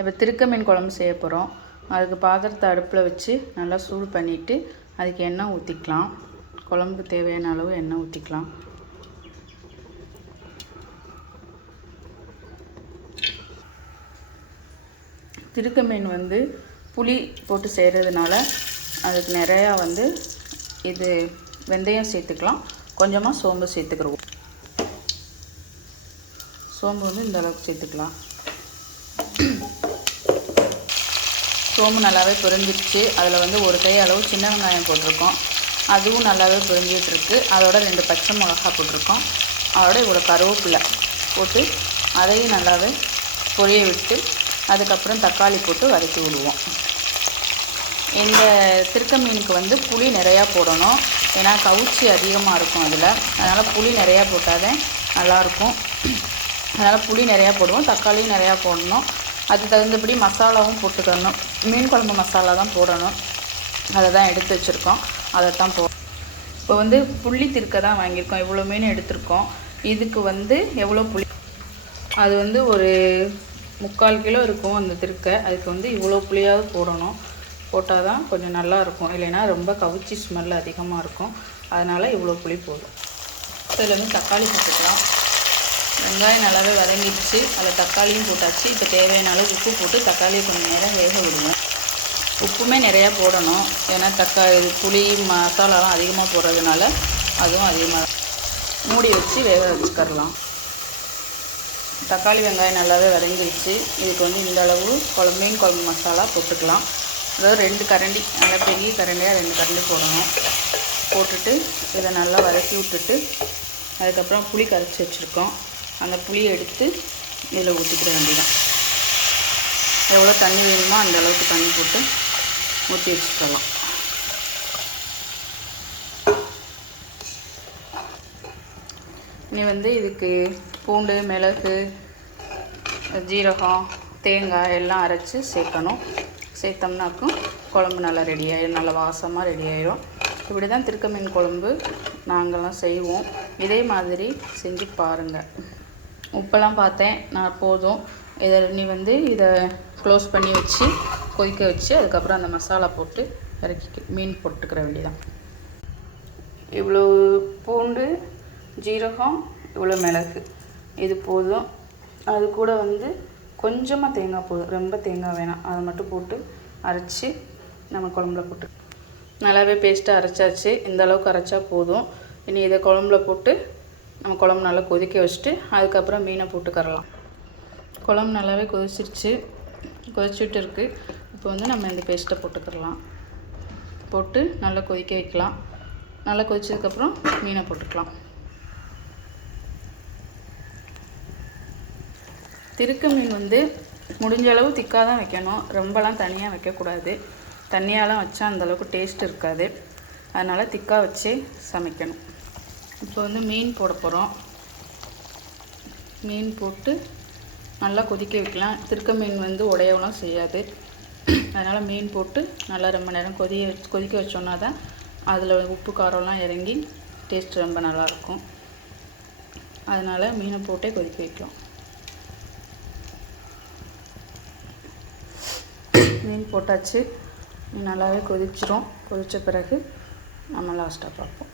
இப்போ திருக்க மீன் குழம்பு செய்ய போகிறோம். அதுக்கு பாத்திரத்தை அடுப்பில் வச்சு நல்லா சூடு பண்ணிவிட்டு அதுக்கு எண்ணெய் ஊற்றிக்கலாம். குழம்புக்கு தேவையான அளவு எண்ணெய் ஊற்றிக்கலாம். திருக்க மீன் வந்து புளி போட்டு செய்கிறதுனால அதுக்கு நிறையா வந்து இது வெந்தயம் சேர்த்துக்கலாம். கொஞ்சமாக சோம்பு சேர்த்துக்கிறோம். சோம்பு வந்து இந்த அளவுக்கு சேர்த்துக்கலாம். சோம்பு நல்லாவே புரிஞ்சிடுச்சு அதில் வந்து ஒரு கை அளவு சின்ன வெங்காயம் போட்டிருக்கோம். அதுவும் நல்லாவே புரிஞ்சிட்ருக்கு. அதோட ரெண்டு பச்சை மிளகா போட்டிருக்கோம். அதோட இவ்வளோ கருவேப்பிலை போட்டு அதையும் நல்லாவே பொரிய விட்டு அதுக்கப்புறம் தக்காளி போட்டு வதக்கி விடுவோம். இந்த திருக்க மீனுக்கு வந்து புளி நிறையா போடணும். ஏன்னா கவுச்சி அதிகமாக இருக்கும் அதில். அதனால் புளி நிறையா போட்டால் தான் நல்லாயிருக்கும். அதனால் புளி நிறையா போடுவோம். தக்காளியும் நிறையா போடணும். அதுக்கு தகுந்தபடி மசாலாவும் போட்டுக்கணும். மீன் குழம்பு மசாலா தான் போடணும். அதை தான் எடுத்து வச்சுருக்கோம். அதை தான் போ இப்போ வந்து புள்ளி திருக்க தான் வாங்கியிருக்கோம். இவ்வளோ மீன் எடுத்திருக்கோம். இதுக்கு வந்து எவ்வளோ புளி அது வந்து ஒரு முக்கால் கிலோ இருக்கும் அந்த திருக்க. அதுக்கு வந்து இவ்வளோ புளியாவது போடணும். போட்டால் தான் கொஞ்சம் நல்லா இருக்கும். இல்லைன்னா ரொம்ப கவுச்சி ஸ்மெல் அதிகமாக இருக்கும். அதனால் இவ்வளோ புளி போதும். இதில் வந்து தக்காளி போட்டுக்கலாம். வெங்காயம் நல்லாவே வதங்கிடுச்சு. அதில் தக்காளியும் போட்டாச்சு. இப்போ தேவையான அளவு உப்பு போட்டு தக்காளியை கொஞ்சம் நேரம் வேக விடுங்க. உப்புமே நிறையா போடணும். ஏன்னா தக்காளி புளி மசாலாலாம் அதிகமாக போடுறதுனால அதுவும் அதிகமாக மூடி வச்சு வேக வச்சுக்கரலாம் தக்காளி வெங்காயம் நல்லாவே வதங்கிடுச்சு. இதுக்கு வந்து இந்த அளவு குழம்பையும் குழம்பு மசாலா போட்டுக்கலாம். அதாவது ரெண்டு கரண்டி நல்லா பெரிய கரண்டியாக ரெண்டு கரண்டி போடணும். போட்டுட்டு இதை நல்லா வதக்கி விட்டுட்டு அதுக்கப்புறம் புளி கரைச்சி வச்சுருக்கோம். அந்த புளியை எடுத்து இதில் ஊற்றிக்கிற வேண்டியதான் எவ்வளோ தண்ணி வேணுமோ அந்த அளவுக்கு தண்ணி போட்டு ஊற்றி வச்சுக்கலாம். இனி வந்து இதுக்கு பூண்டு மிளகு ஜீரகம் தேங்காய் எல்லாம் அரைச்சி சேர்க்கணும். சேர்த்தோம்னாக்கும் குழம்பு நல்லா ரெடி ஆயிடும் நல்லா வாசமாக ரெடி ஆயிடும் இப்படி தான் திருக்க மீன் குழம்பு நாங்கள்லாம் செய்வோம். இதே மாதிரி செஞ்சு பாருங்கள் உப்பெல்லாம் பார்த்தேன். நான் போதும். இதை நீ வந்து இதை க்ளோஸ் பண்ணி வச்சு கொதிக்க வச்சு அதுக்கப்புறம் அந்த மசாலா போட்டு இறக்கி மீன் போட்டுக்கிற வேண்டியதான் இவ்வளோ பூண்டு ஜீரகம் இவ்வளோ மிளகு. இது போதும். அது கூட வந்து கொஞ்சமாக தேங்காய் போதும். ரொம்ப தேங்காய் வேணாம். அதை மட்டும் போட்டு அரைச்சி நம்ம குழம்புல போட்டு நல்லாவே பேஸ்ட்டாக அரைச்சாச்சு. இந்த அளவுக்கு அரைச்சா போதும். இனி இதை குழம்புல போட்டு நம்ம குழம்பு நல்லா கொதிக்க வச்சுட்டு அதுக்கப்புறம் மீனை போட்டுக்கரலாம் குழம்பு நல்லாவே கொதிச்சிருச்சு. கொதிச்சுட்டு இருக்குது இப்போ வந்து நம்ம இந்த பேஸ்ட்டை போட்டுக்கிறலாம் போட்டு நல்லா கொதிக்க வைக்கலாம். நல்லா கொதிச்சதுக்கப்புறம் மீனை போட்டுக்கலாம். திருக்க மீன் வந்து முடிஞ்ச அளவு திக்காக தான் வைக்கணும். ரொம்பலாம் தனியாக வைக்கக்கூடாது. தண்ணியாலாம் வச்சா அந்தளவுக்கு டேஸ்ட் இருக்காது. அதனால் திக்காக வச்சே சமைக்கணும். இப்போ வந்து மீன் போட போகிறோம் மீன் போட்டு நல்லா கொதிக்க வைக்கலாம். திருக்க மீன் வந்து உடையவெல்லாம் செய்யாது. அதனால் மீன் போட்டு நல்லா ரொம்ப நேரம் கொதிய கொதிக்க வச்சோன்னா தான் அதில் உப்பு காரம்லாம் இறங்கி டேஸ்ட் ரொம்ப நல்லாயிருக்கும் அதனால் மீனை போட்டே கொதிக்க வைக்கலாம். மீன் போட்டாச்சு. நல்லாவே கொதிச்சிரும். கொதித்த பிறகு நம்ம லாஸ்ட்டாக பார்ப்போம்.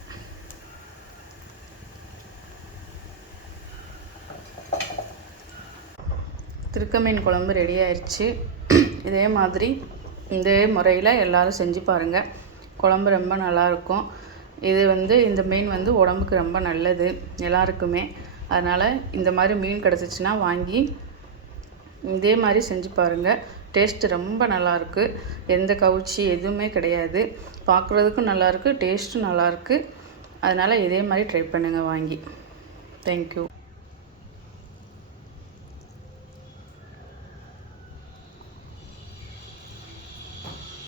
திருக்கமீன் குழம்பு ரெடி ஆயிடுச்சு இதே மாதிரி இதே முறையில் எல்லோரும் செஞ்சு பாருங்கள் குழம்பு ரொம்ப நல்லாயிருக்கும். இது வந்து இந்த மீன் வந்து உடம்புக்கு ரொம்ப நல்லது எல்லாருக்குமே. அதனால் இந்த மாதிரி மீன் கிடச்சிச்சின்னா வாங்கி இதே மாதிரி செஞ்சு பாருங்கள் டேஸ்ட்டு ரொம்ப நல்லாயிருக்கு. எந்த கவுச்சி எதுவுமே கிடையாது. பார்க்குறதுக்கும் நல்லாயிருக்கு டேஸ்ட்டும் நல்லாயிருக்கு. அதனால் இதே மாதிரி ட்ரை பண்ணுங்கள் வாங்கி. தேங்க்யூ